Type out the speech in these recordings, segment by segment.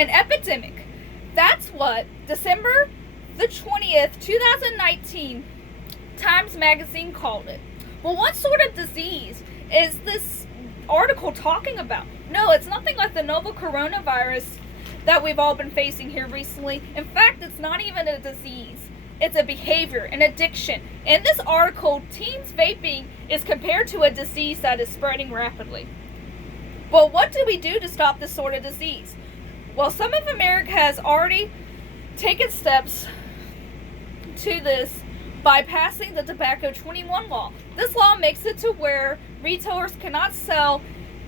An epidemic. That's what December the 20th, 2019, Times Magazine called it. Well, what sort of disease is this article talking about? No, it's nothing like the novel coronavirus that we've all been facing here recently. In fact, it's not even a disease. It's a behavior, an addiction. In this article, teens vaping is compared to a disease that is spreading rapidly. Well, what do we do to stop this sort of disease? Well, some of America has already taken steps to this by passing the Tobacco 21 law. This law makes it to where retailers cannot sell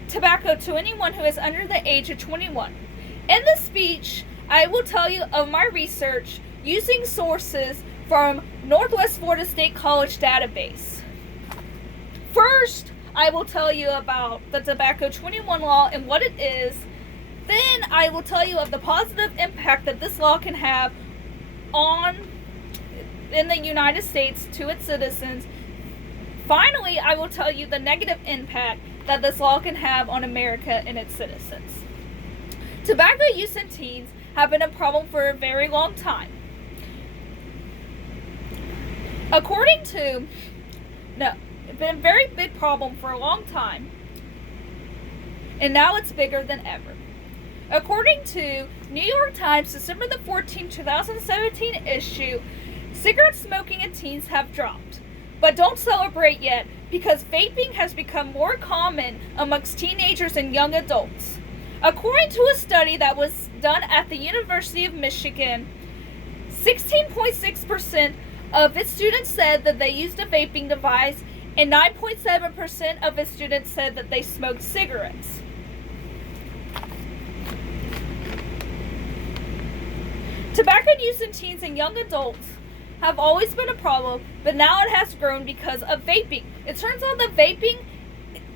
tobacco to anyone who is under the age of 21. In this speech, I will tell you of my research using sources from Northwest Florida State College database. First, I will tell you about the Tobacco 21 law and what it is. Then I will tell you of the positive impact that this law can have in the United States to its citizens. Finally, I will tell you the negative impact that this law can have on America and its citizens. Tobacco use in teens have been a problem for a very long time. It's been a very big problem for a long time, and now it's bigger than ever. According to New York Times, December the 14th, 2017 issue, cigarette smoking in teens have dropped. But don't celebrate yet, because vaping has become more common amongst teenagers and young adults. According to a study that was done at the University of Michigan, 16.6% of its students said that they used a vaping device, and 9.7% of its students said that they smoked cigarettes. Tobacco use in teens and young adults have always been a problem, but now it has grown because of vaping. It turns out that vaping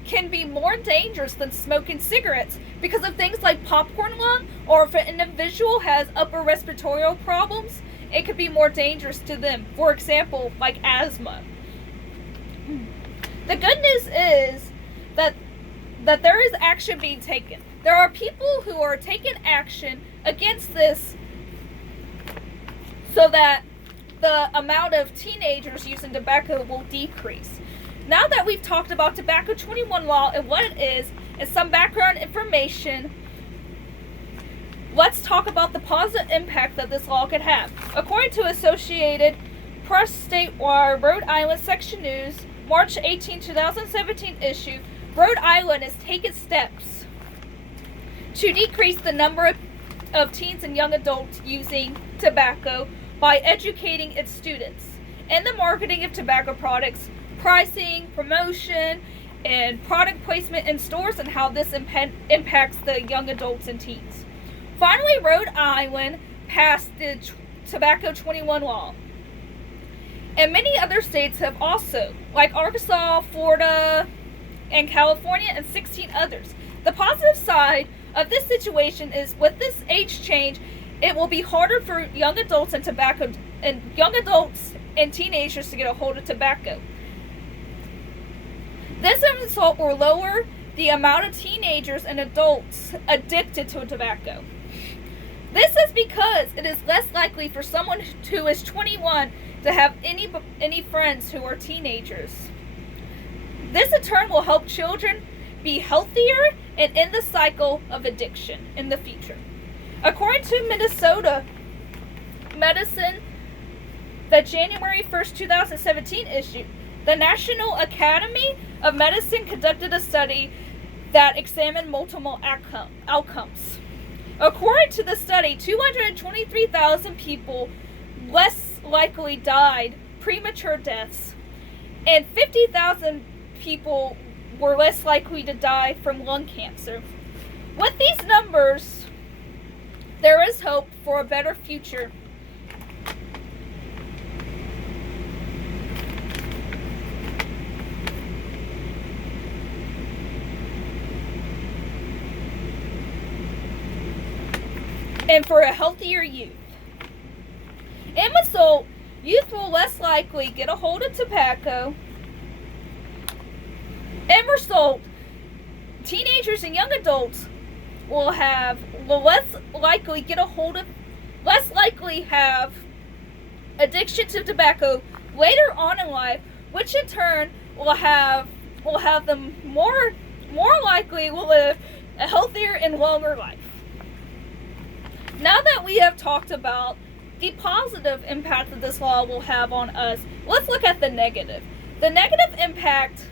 can be more dangerous than smoking cigarettes because of things like popcorn lung, or if an individual has upper respiratory problems, it could be more dangerous to them. For example, like asthma. The good news is that there is action being taken. There are people who are taking action against this so that the amount of teenagers using tobacco will decrease. Now that we've talked about Tobacco 21 law and what it is and some background information, let's talk about the positive impact that this law could have. According to Associated Press Statewide Rhode Island Section News, March 18, 2017 issue, Rhode Island has taken steps to decrease the number of teens and young adults using tobacco by educating its students in the marketing of tobacco products, pricing, promotion, and product placement in stores, and how this impacts the young adults and teens. Finally, Rhode Island passed the Tobacco 21 law. And many other states have also, like Arkansas, Florida, and California, and 16 others. The positive side of this situation is with this age change, it will be harder for young adults and teenagers to get a hold of tobacco. This result will lower the amount of teenagers and adults addicted to tobacco. This is because it is less likely for someone who is 21 to have any friends who are teenagers. This in turn will help children be healthier and end the cycle of addiction in the future. According to Minnesota Medicine, the January 1st, 2017 issue, the National Academy of Medicine conducted a study that examined multiple outcomes. According to the study, 223,000 people less likely died premature deaths, and 50,000 people were less likely to die from lung cancer. With these numbers, there is hope for a better future. And for a healthier youth. In result, youth will less likely get a hold of tobacco. In result, teenagers and young adults will less likely have addiction to tobacco later on in life, which in turn will have them more likely will live a healthier and longer life. Now that we have talked about the positive impact that this law will have on us, let's look at the negative. The negative impact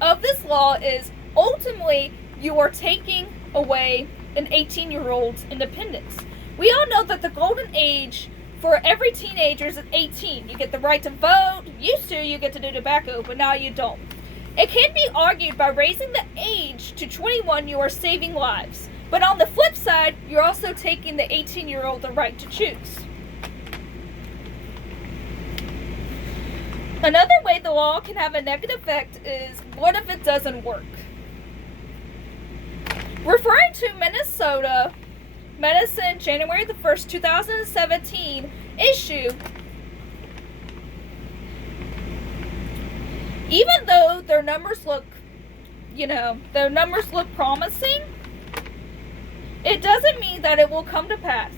of this law is ultimately you are taking away an 18-year-old's independence. We all know that the golden age for every teenager is at 18. You get the right to vote. Used to, you get to do tobacco, but now you don't. It can be argued by raising the age to 21, you are saving lives. But on the flip side, you're also taking the 18-year-old the right to choose. Another way the law can have a negative effect is, what if it doesn't work? Referring to Minnesota Medicine January the 1st, 2017 issue, even though their numbers look promising, it doesn't mean that it will come to pass.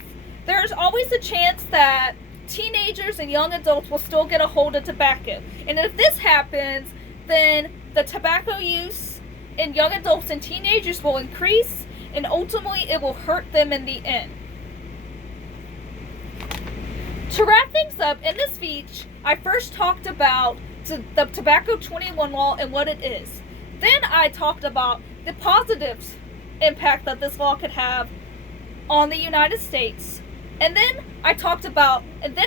There's always a chance that teenagers and young adults will still get a hold of tobacco. And if this happens, then the tobacco use in young adults and teenagers will increase, and ultimately it will hurt them in the end. To wrap things up, in this speech, I first talked about the Tobacco 21 law and what it is. Then I talked about the positive impact that this law could have on the United States. And then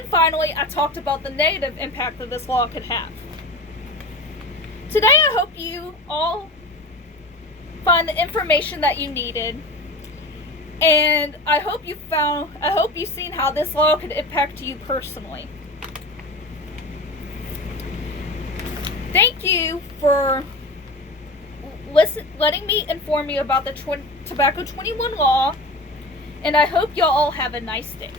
finally I talked about the negative impact that this law could have. Today I hope you all find the information that you needed, and I hope you've seen how this law could impact you personally. Thank you for letting me inform you about the Tobacco 21 law, and I hope y'all all have a nice day.